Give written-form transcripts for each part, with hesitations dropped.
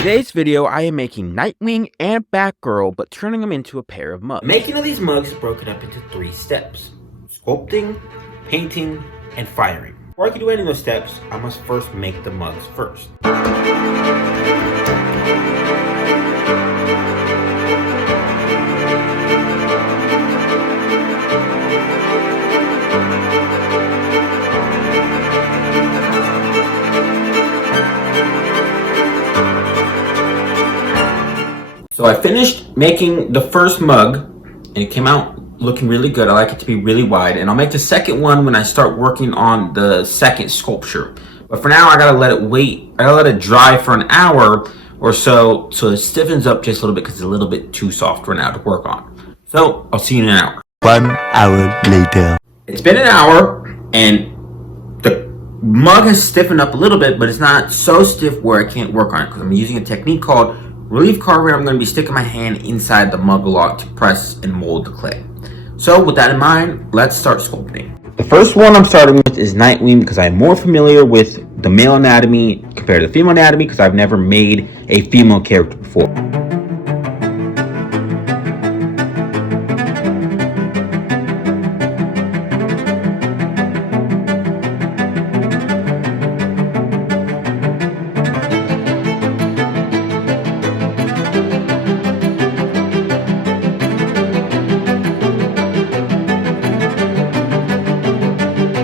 today's video, I am making Nightwing and Batgirl, but turning them into a pair of mugs. Making of these mugs is broken up into 3 steps: sculpting, painting, and firing. Before I can do any of those steps, I must first make the mugs first. So I finished making the first mug, and it came out looking really good. I like it to be really wide, and I'll make the second one when I start working on the second sculpture. But for now, I gotta let it wait. I gotta let it dry for an hour or so it stiffens up just a little bit because it's a little bit too soft right now to work on. So I'll see you in an hour. 1 hour later. It's been an hour, and the mug has stiffened up a little bit, but it's not so stiff where I can't work on it because I'm using a technique called relief carving. I'm going to be sticking my hand inside the mug a lot to press and mold the clay. So with that in mind, let's start sculpting. The first one I'm starting with is Nightwing because I'm more familiar with the male anatomy compared to the female anatomy because I've never made a female character before.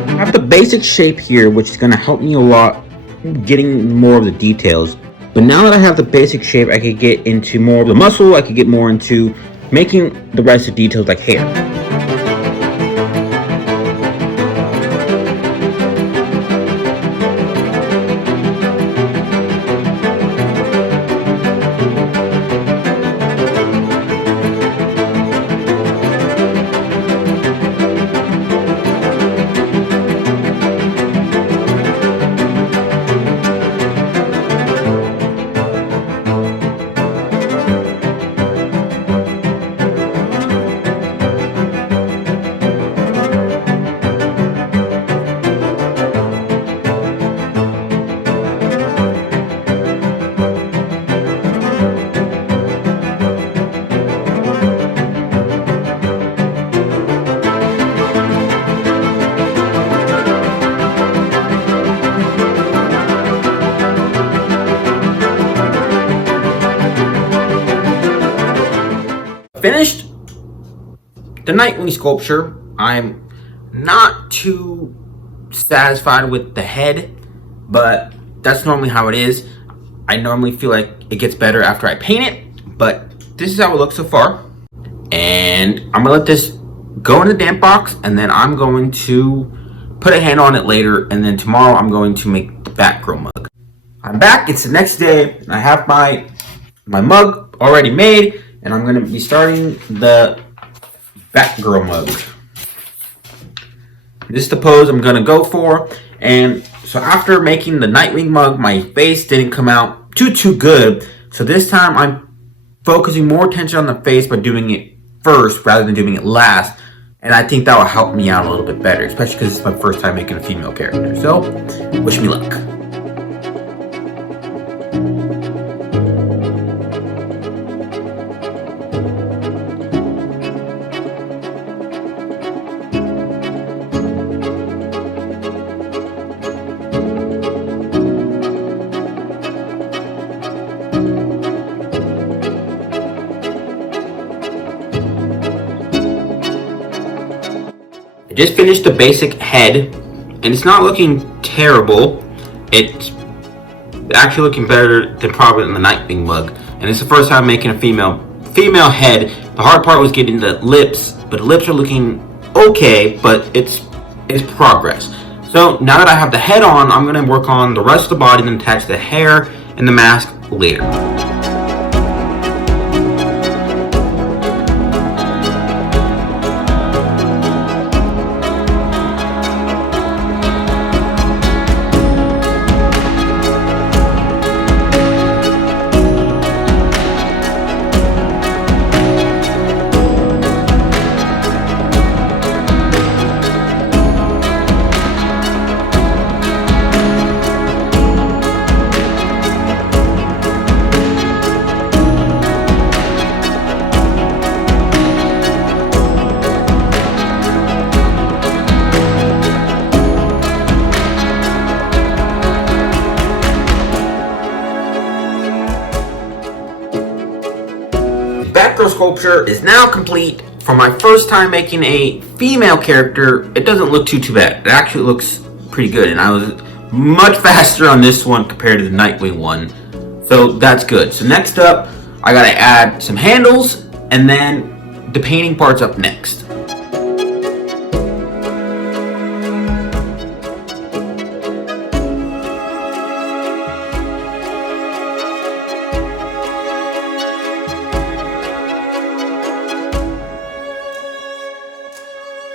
I have the basic shape here, which is going to help me a lot getting more of the details. But now that I have the basic shape, I could get into more of the muscle. I could get more into making the rest of the details like hair. Finished the Nightwing sculpture. I'm not too satisfied with the head, but that's normally how it is. I normally feel like it gets better after I paint it, but this is how it looks so far. And I'm gonna let this go in the damp box, and then I'm going to put a hand on it later, and then tomorrow I'm going to make the Batgirl mug. I'm back, it's the next day, and I have my mug already made, and I'm going to be starting the Batgirl mug. This is the pose I'm going to go for. And so after making the Nightwing mug, my face didn't come out too good. So this time I'm focusing more attention on the face by doing it first rather than doing it last. And I think that will help me out a little bit better, especially because it's my first time making a female character. So wish me luck. Just finished the basic head, and it's not looking terrible. It's actually looking better than probably in the Nightwing mug, and it's the first time making a female head. The hard part was getting the lips, but the lips are looking okay, but it's progress. So now that I have the head on, I'm going to work on the rest of the body and attach the hair and the mask later. Batgirl sculpture is now complete. For my first time making a female character, it doesn't look too bad. It actually looks pretty good, and I was much faster on this one compared to the Nightwing one. So that's good. So next up, I gotta add some handles, and then the painting part's up next.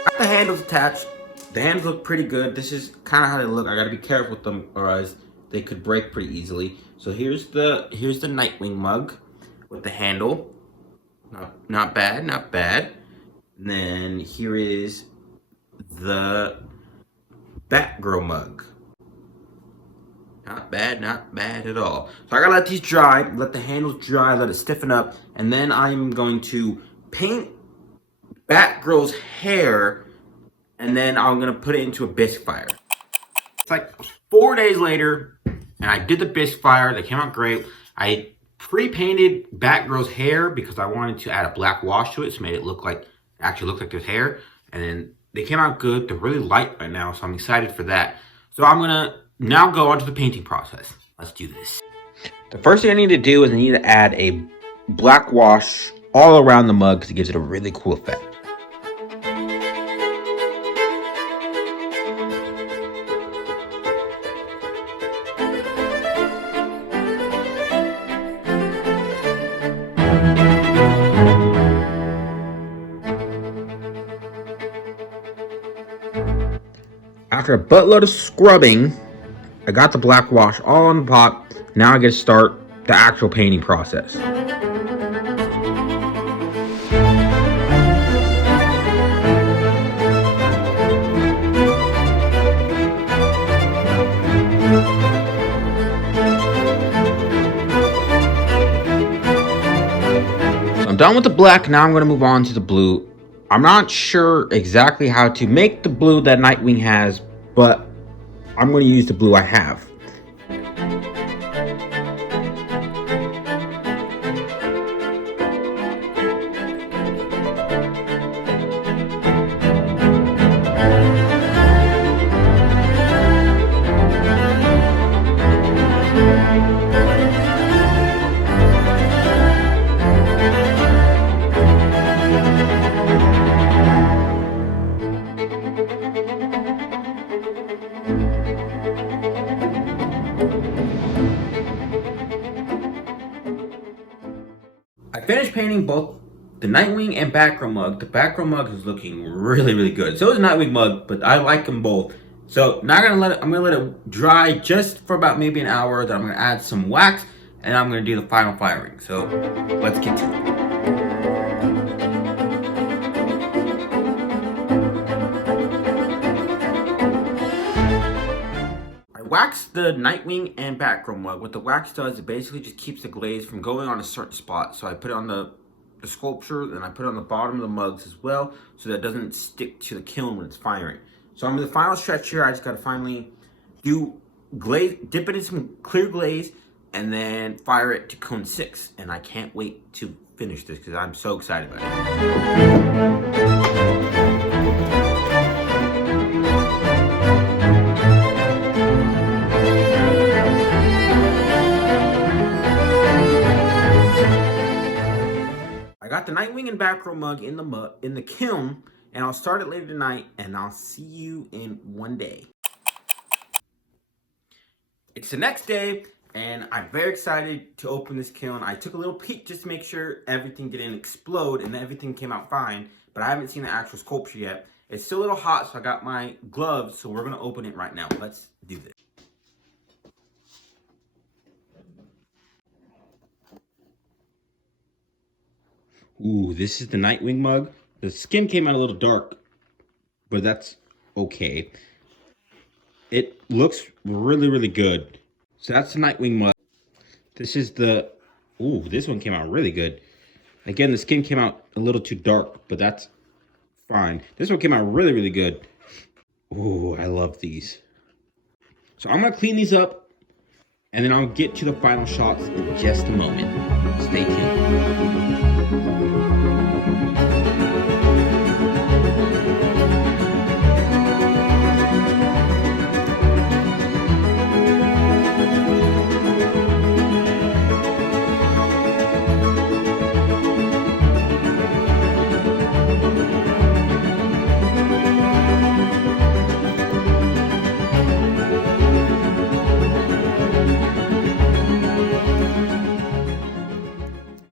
Got the handles attached. The handles look pretty good. This is kind of how they look. I gotta be careful with them, or else they could break pretty easily. So here's the Nightwing mug with the handle. Not bad, not bad. And then here is the Batgirl mug. Not bad at all. So I gotta let these dry, let the handles dry, let it stiffen up, and then I'm going to paint Batgirl's hair, and then I'm gonna put it into a bisque fire. It's like 4 days later, and I did the bisque fire. They came out great. I pre-painted Batgirl's hair because I wanted to add a black wash to it, so made it look like there's hair. And then they came out good. They're really light right now, so I'm excited for that. So I'm gonna now go on to the painting process. Let's do this. The first thing I need to do is I need to add a black wash all around the mug because it gives it a really cool effect. After a buttload of scrubbing, I got the black wash all on the pot. Now I get to start the actual painting process. I'm done with the black. Now I'm going to move on to the blue. I'm not sure exactly how to make the blue that Nightwing has, but I'm going to use the blue I have. I finished painting both the Nightwing and Batgirl mug. The Batgirl mug is looking really good. So is the Nightwing mug, but I like them both. So now I'm gonna let it dry just for about maybe an hour. Then I'm gonna add some wax, and I'm gonna do the final firing. So let's get to it. Wax the Nightwing and Batgirl mug. What the wax does, it basically just keeps the glaze from going on a certain spot. So I put it on the sculpture, and I put it on the bottom of the mugs as well, so that it doesn't stick to the kiln when it's firing. So I'm in the final stretch here. I just gotta finally do glaze, dip it in some clear glaze, and then fire it to cone 6. And I can't wait to finish this because I'm so excited about it. Got the Nightwing and Batgirl mug in the kiln, and I'll start it later tonight, and I'll see you in 1 day. It's the next day, and I'm very excited to open this kiln. I took a little peek just to make sure everything didn't explode, and everything came out fine, but I haven't seen the actual sculpture yet. It's still a little hot, so I got my gloves, so we're gonna open it right now. Let's do this. Ooh, this is the Nightwing mug. The skin came out a little dark, but that's okay. It looks really good. So that's the Nightwing mug. This is the... Ooh, this one came out really good. Again, the skin came out a little too dark, but that's fine. This one came out really good. Ooh, I love these. So I'm going to clean these up, and then I'll get to the final shots in just a moment. Stay tuned.